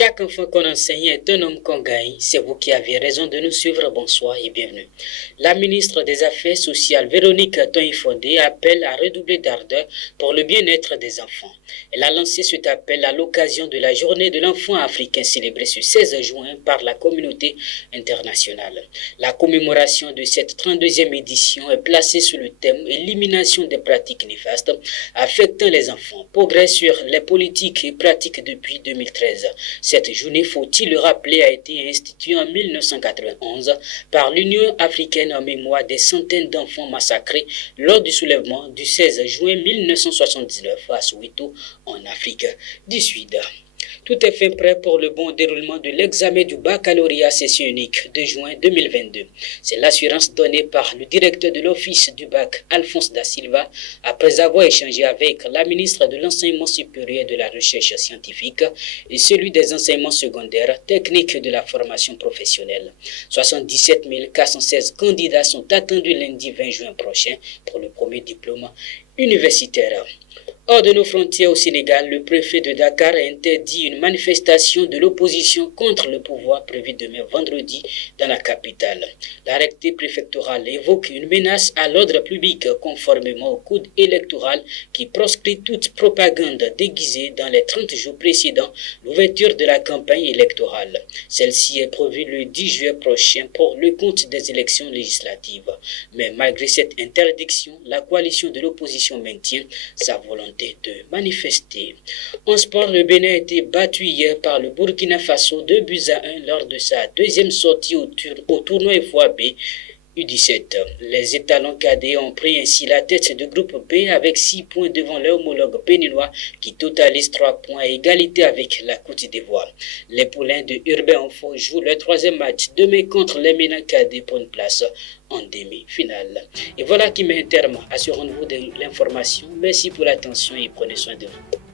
Chaque enfant qu'on enseigne est un homme qu'on gagne. C'est vous qui avez raison de nous suivre. Bonsoir et bienvenue. La ministre des Affaires sociales, Véronique Toye-Fondé, appelle à redoubler d'ardeur pour le bien-être des enfants. Elle a lancé cet appel à l'occasion de la journée de l'enfant africain célébrée ce 16 juin par la communauté internationale. La commémoration de cette 32e édition est placée sous le thème « Élimination des pratiques néfastes affectant les enfants. Progrès sur les politiques et pratiques depuis 2013 ». Cette journée, faut-il le rappeler, a été instituée en 1991 par l'Union africaine en mémoire des centaines d'enfants massacrés lors du soulèvement du 16 juin 1979 à Soweto, en Afrique du Sud. Tout est fait prêt pour le bon déroulement de l'examen du baccalauréat session unique de juin 2022. C'est l'assurance donnée par le directeur de l'office du bac, Alphonse Da Silva, après avoir échangé avec la ministre de l'Enseignement supérieur et de la Recherche scientifique et celui des enseignements secondaires, techniques et de la formation professionnelle. 77 416 candidats sont attendus lundi 20 juin prochain pour le premier diplôme universitaire. Hors de nos frontières au Sénégal, le préfet de Dakar a interdit une manifestation de l'opposition contre le pouvoir prévue demain vendredi dans la capitale. L'arrêté préfectoral évoque une menace à l'ordre public conformément au code électoral qui proscrit toute propagande déguisée dans les 30 jours précédant l'ouverture de la campagne électorale. Celle-ci est prévue le 10 juillet prochain pour le compte des élections législatives. Mais malgré cette interdiction, la coalition de l'opposition maintient sa volonté de manifester. En sport, le Bénin a été battu hier par le Burkina Faso 2-1 lors de sa deuxième sortie au tournoi FOAB U17. Les étalons cadets ont pris ainsi la tête de groupe B avec 6 points devant leur homologue béninois qui totalise 3 points à égalité avec la Côte d'Ivoire. Les poulains de Urbain Enfant jouent leur troisième match demain contre les Ménins cadets pour une place en demi-finale. Et voilà qui met un terme à ce rendez-vous de l'information. Merci pour l'attention et prenez soin de vous.